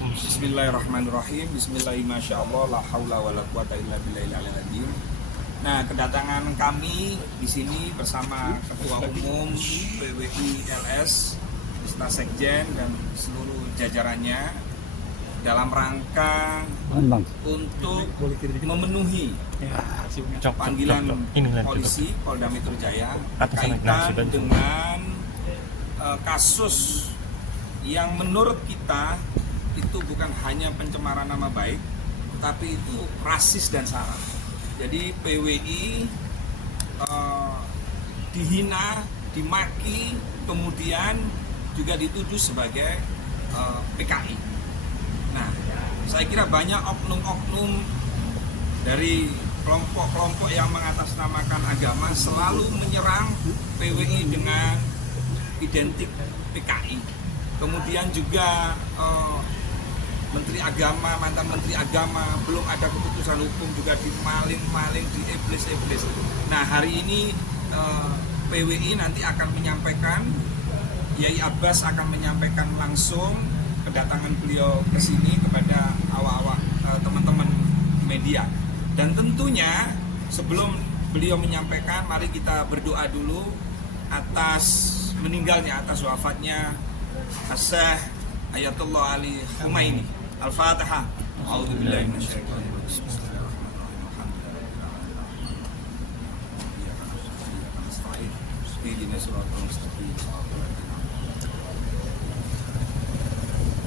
Bismillahirrahmanirrahim. Bismillahirrahmanirrahim. La haula wala quwata illa billahil aliyil azim. Nah, kedatangan kami di sini bersama Ketua Umum PWI LS, beserta Sekjen dan seluruh jajarannya dalam rangka untuk memenuhi panggilan polisi Polda Metro Jaya kaitan dengan kasus yang menurut kita itu bukan hanya pencemaran nama baik, tapi itu rasis dan sara. Jadi PWI dihina, dimaki, kemudian juga dituduh sebagai PKI. Nah, saya kira banyak oknum-oknum dari kelompok-kelompok yang mengatasnamakan agama selalu menyerang PWI dengan identik PKI. Kemudian juga Menteri Agama, mantan Menteri Agama, belum ada keputusan hukum juga dimaling-maling, diiblis-iblis. Nah, hari ini PWI nanti akan menyampaikan, Yai Abbas akan menyampaikan langsung kedatangan beliau ke sini kepada awak-awak teman-teman media. Dan tentunya sebelum beliau menyampaikan, mari kita berdoa dulu atas meninggalnya, atas wafatnya Syekh Ayatullah Ali Khumaini. Al-Fatihah. A'udzubillahi minasyaitonir rajim.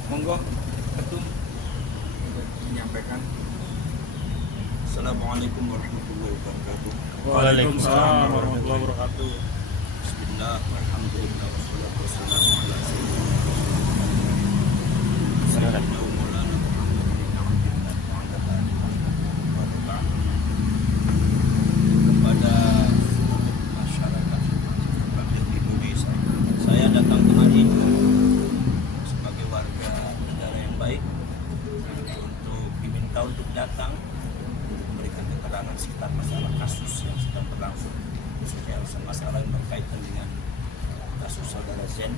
Monggo Ketum untuk menyampaikan. Assalamualaikum warahmatullahi wabarakatuh. Waalaikumsalam warahmatullahi wabarakatuh. Bismillah, alhamdulillah, wassalatu wassalamu ala sayyidina kepada masyarakat rakyat Indonesia. Saya datang kemari sebagai warga negara yang baik untuk diminta untuk datang memberikan keterangan sekitar masalah kasus yang sedang berlangsung, khususnya masalah yang berkaitan dengan kasus saudara Zen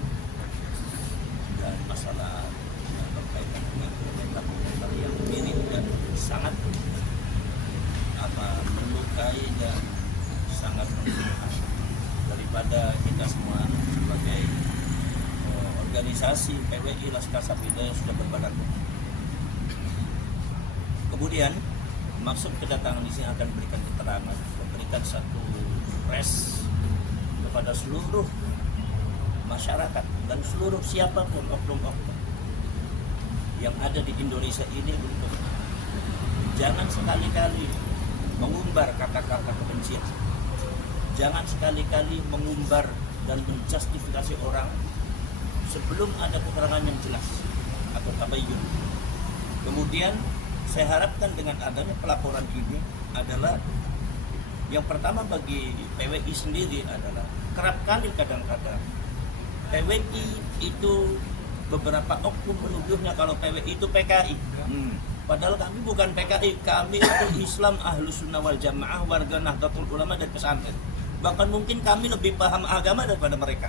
dan masalah yang berkaitan dengan komentar-komentar yang mirip dan sangat melukai dan sangat menghina daripada kita semua sebagai organisasi PWI Laskar Sapida yang sudah berbadan hukum. Kemudian maksud kedatangan di sini akan memberikan keterangan, memberikan satu press kepada seluruh masyarakat dan seluruh siapapun oknum-oknum yang ada di Indonesia ini untuk jangan sekali-kali mengumbar kata-kata kebencian, jangan sekali-kali mengumbar dan menjustifikasi orang sebelum ada keterangan yang jelas atau tabayyun. Kemudian saya harapkan dengan adanya pelaporan ini adalah yang pertama bagi PWI sendiri adalah kerap kali kadang-kadang PWI itu beberapa oknum menuduhnya kalau PWI itu PKI. Padahal kami bukan PKI, kami itu Islam Ahlus Sunnah wal Jamaah, warga Nahdlatul Ulama dan pesantren. Bahkan mungkin kami lebih paham agama daripada mereka.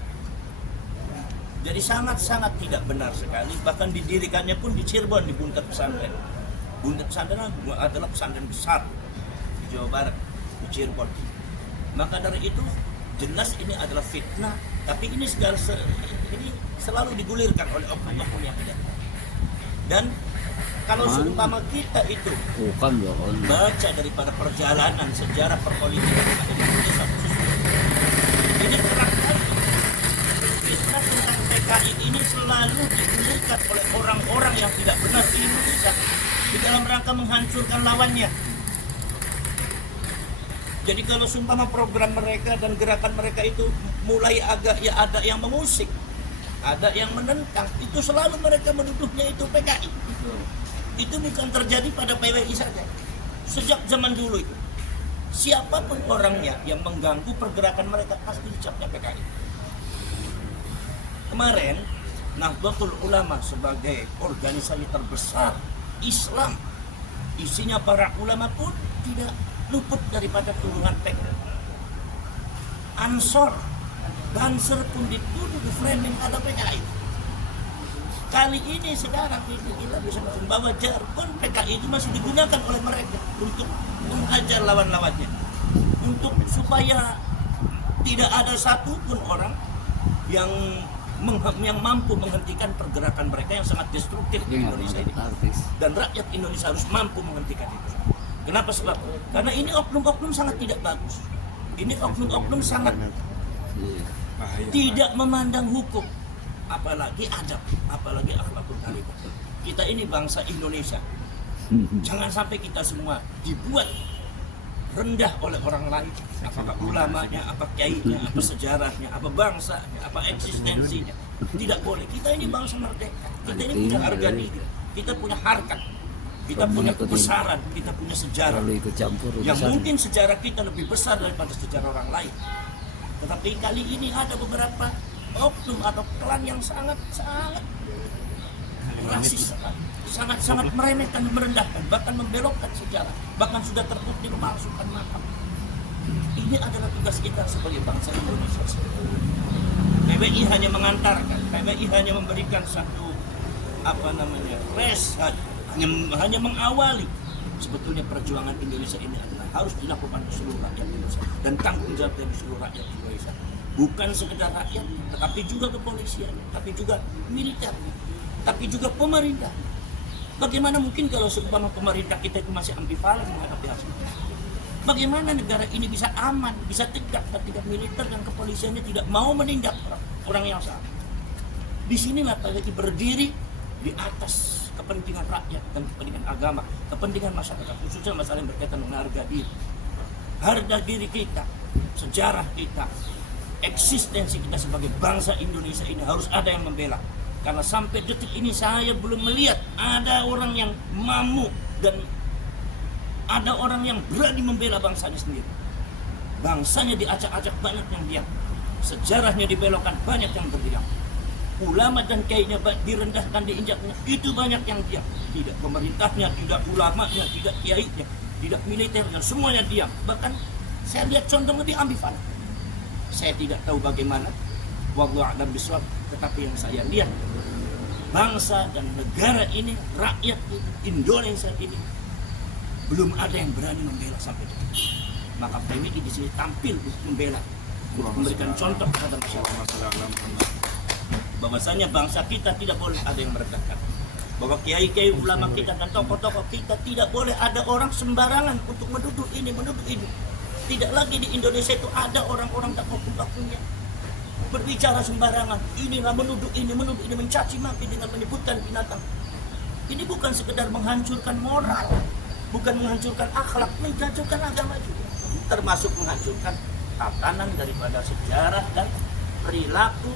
Jadi sangat-sangat tidak benar sekali. Bahkan didirikannya pun di Cirebon, di Buntet Pesantren. Buntet Pesantren adalah pesantren besar di Jawa Barat, di Cirebon. Maka dari itu jelas ini adalah fitnah. Tapi ini ini selalu digulirkan oleh oknum-oknum yang ada. Dan kalau seumpama kita itu baca daripada perjalanan sejarah perpolitikan di Indonesia khususnya, ini kerap kali fitnah tentang PKI ini selalu digulirkan oleh orang-orang yang tidak benar di Indonesia di dalam rangka menghancurkan lawannya. Jadi kalau seumpama program mereka dan gerakan mereka itu mulai agak ya ada yang mengusik, ada yang menentang, itu selalu mereka menuduhnya itu PKI. Itu bukan terjadi pada PWI saja. Sejak zaman dulu itu, siapapun orangnya yang mengganggu pergerakan mereka pasti dicapnya PKI. Kemarin Nahdlatul Ulama sebagai organisasi terbesar Islam, isinya para ulama pun tidak luput daripada tuduhan PKI. Ansor, Banser pun dituduh di framing ada PKI. kali ini sekarang ini kita bisa bahwa jargon PKI itu masih digunakan oleh mereka untuk menghajar lawan-lawannya, untuk supaya tidak ada satupun orang yang mampu menghentikan pergerakan mereka yang sangat destruktif di Indonesia ini. Dan rakyat Indonesia harus mampu menghentikan itu. Kenapa? Sebab karena ini oknum-oknum sangat tidak bagus. Ini oknum-oknum sangat tidak memandang hukum, apalagi adab, apalagi akhlakul karimah. Kita ini bangsa Indonesia. Jangan sampai kita semua dibuat rendah oleh orang lain, apakah ulamanya, apa kiainya, apa sejarahnya, apa bangsanya, apa eksistensinya. Tidak boleh. Kita ini bangsa merdeka. Kita ini punya harga diri, kita punya harkat, kita punya kebesaran, kita punya sejarah. Yang mungkin sejarah kita lebih besar daripada sejarah orang lain. Tetapi kali ini ada beberapa oknum atau klan yang sangat rasis, sangat meremehkan, merendahkan, bahkan membelokkan sejarah, bahkan sudah terbukti memalsukan makam. Ini adalah tugas kita sebagai bangsa Indonesia. PBI hanya mengantarkan, PBI hanya memberikan satu hanya mengawali. Sebetulnya perjuangan Indonesia ini adalah harus dilakukan oleh seluruh rakyat Indonesia dan tanggung jawab dari seluruh rakyat Indonesia. Bukan sekedar rakyat, tetapi juga kepolisian, tapi juga militer, tapi juga pemerintah. Bagaimana mungkin kalau seumpama pemerintah kita itu masih ambivalen menghadapi hal seperti itu? Bagaimana negara ini bisa aman, bisa tegak ketika militer dan kepolisiannya tidak mau menindak orang yang salah? Disinilah PBI berdiri di atas kepentingan rakyat dan kepentingan agama, kepentingan masyarakat, khususnya masalah yang berkaitan dengan harga diri. Harga diri kita, sejarah kita, eksistensi kita sebagai bangsa Indonesia ini harus ada yang membela. Karena sampai detik ini saya belum melihat ada orang yang mampu dan ada orang yang berani membela bangsanya sendiri. Bangsanya diacak-acak, banyak yang diam. Sejarahnya dibelokkan, banyak yang berdiam. Ulama dan kiainya direndahkan, diinjaknya, itu banyak yang diam. Tidak pemerintahnya, tidak ulamanya, tidak kiainya, tidak militernya, semuanya diam. Bahkan saya lihat condong lebih ambivalen. Saya tidak tahu bagaimana, wallahu a'lam bishawab, tetapi yang saya lihat bangsa dan negara ini, rakyat ini, Indonesia ini belum ada yang berani membela sampai detik. Maka PBI di sini tampil untuk membela, memberikan contoh kepada masyarakat. Bahwasanya bangsa kita tidak boleh ada yang merendahkan. Bahwa kiai-kiai, ulama kita dan tokoh-tokoh kita tidak boleh ada orang sembarangan untuk menuduh ini, menuduh ini. Tidak lagi di Indonesia itu ada orang-orang tak mampu-mampunya berbicara sembarangan. Inilah menuduh ini, mencaci maki dengan menyebutkan binatang. Ini bukan sekedar menghancurkan moral, bukan menghancurkan akhlak, menghancurkan agama juga. Termasuk menghancurkan tatanan daripada sejarah dan perilaku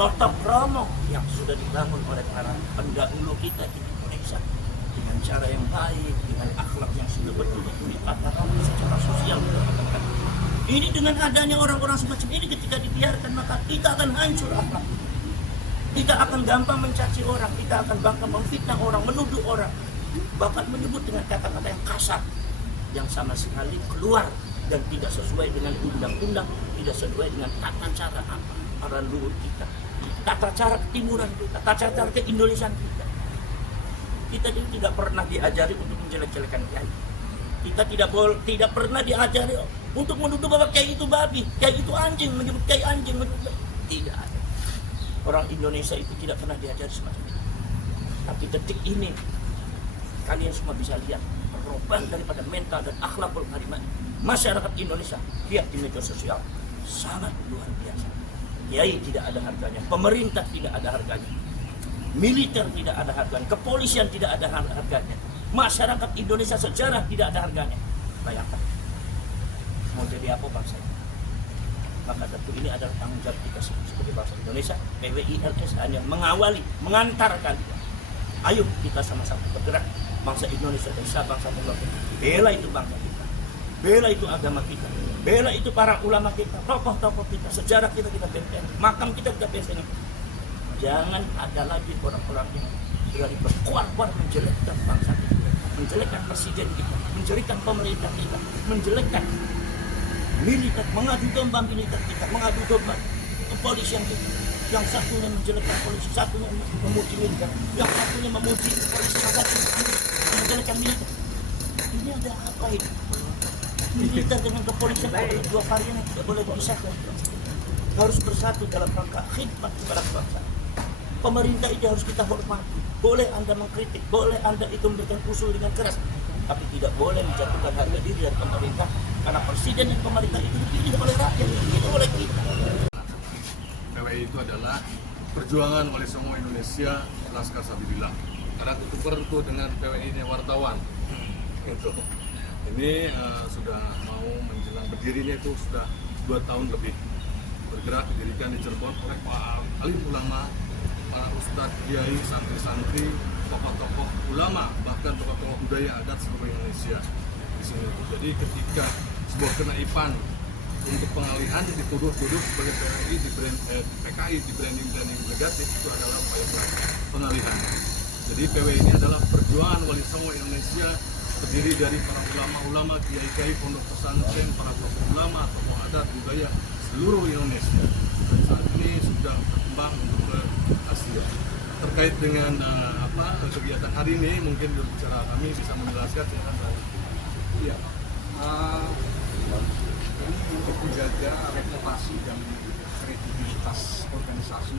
tata krama yang sudah dibangun oleh para pendahulu kita di Indonesia dengan cara yang baik, dengan akhlak yang sudah betul-betul ditata secara sosial. Ini dengan adanya orang-orang semacam ini ketika dibiarkan, maka kita akan hancur akhlak. Kita akan gampang mencaci orang, kita akan gampang memfitnah orang, menuduh orang, bahkan menyebut dengan kata-kata yang kasar, yang sama sekali keluar dan tidak sesuai dengan undang-undang, tidak sesuai dengan tata cara para leluhur kita, tata cara ketimuran kita, tata cara keindonesiaan kita. Kita tidak pernah diajari untuk menjelek-jelekan kiai. Kita tidak pernah diajari untuk menuduh bahwa kiai itu babi, kiai itu anjing, menyebut kiai anjing, tidak ada. Orang Indonesia itu tidak pernah diajari semacam itu. Tapi detik ini kalian semua bisa lihat perubahan daripada mental dan akhlakul karimah masyarakat Indonesia. Lihat di media sosial, sangat luar biasa. Kiai tidak ada harganya, pemerintah tidak ada harganya, militer tidak ada harganya, kepolisian tidak ada harganya, masyarakat Indonesia sejarah tidak ada harganya. Bayangkan, mau jadi apa bangsa ini? Maka tentu ini adalah tanggung jawab kita sebagai bangsa Indonesia. PBI LS hanya mengawali, mengantarkan. Ayo kita sama-sama bergerak, bangsa Indonesia dan bangsa Indonesia. Bela itu bangsa kita, bela itu agama kita, bela itu para ulama kita, tokoh-tokoh kita, sejarah kita benteng, makam kita benteng. Jangan ada lagi orang-orang yang berani berkuar-kuar menjelekkan bangsa kita, menjelekkan presiden kita, menjelekkan pemerintah kita, menjelekkan militer, mengadu domba militer kita, mengadu domba kepolisian kita. yang satunya menjelekkan polisi, satunya memuji militer, yang satunya memuji polisi, yang satunya menjelekkan militer. Ini ada apa ini? Militer dengan kepolisian adalah dua varian yang tidak boleh dipisahkan. Harus bersatu dalam rangka khidmat kepada bangsa. Pemerintah itu harus kita hormati. Boleh Anda mengkritik, boleh Anda itu memberikan usul dengan keras, tapi tidak boleh menjatuhkan harga diri dari pemerintah, karena presiden dan pemerintah itu dipilih oleh rakyat, itu oleh kita. PWI itu adalah perjuangan oleh semua Indonesia Laskar Sabilillah. Karena tutuper itu dengan PWI ini wartawan. Gitu. Ini sudah mau menjelang berdirinya itu sudah 2 tahun lebih. Bergerak didirikan di Cirebon oleh para alim ulama, para ustadz, kiai, santri-santri, tokoh-tokoh ulama, bahkan tokoh-tokoh budaya adat seluruh Indonesia di sini. Jadi ketika sebuah kenaipan untuk pengalihan dituduh-tuduh sebagai PKI di branding negatif, itu adalah upaya pengalihan. Jadi PWI ini adalah perjuangan wali songo Indonesia, terdiri dari para ulama-ulama, kiai-kiai, pondok pesantren, para tokoh ulama, tokoh adat, budaya seluruh Indonesia. Dan saat ini sudah berkembang untuk ke Asia. Terkait dengan kegiatan hari ini, mungkin berbicara kami bisa menjelaskan silakan Pak. Iya, ini untuk menjaga reputasi dan kredibilitas organisasi,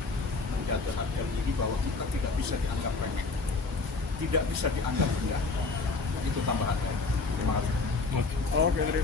menjaga harga diri bahwa kita tidak bisa dianggap remeh, tidak bisa dianggap rendah. Itu tambahannya. Terima kasih. Oke, terima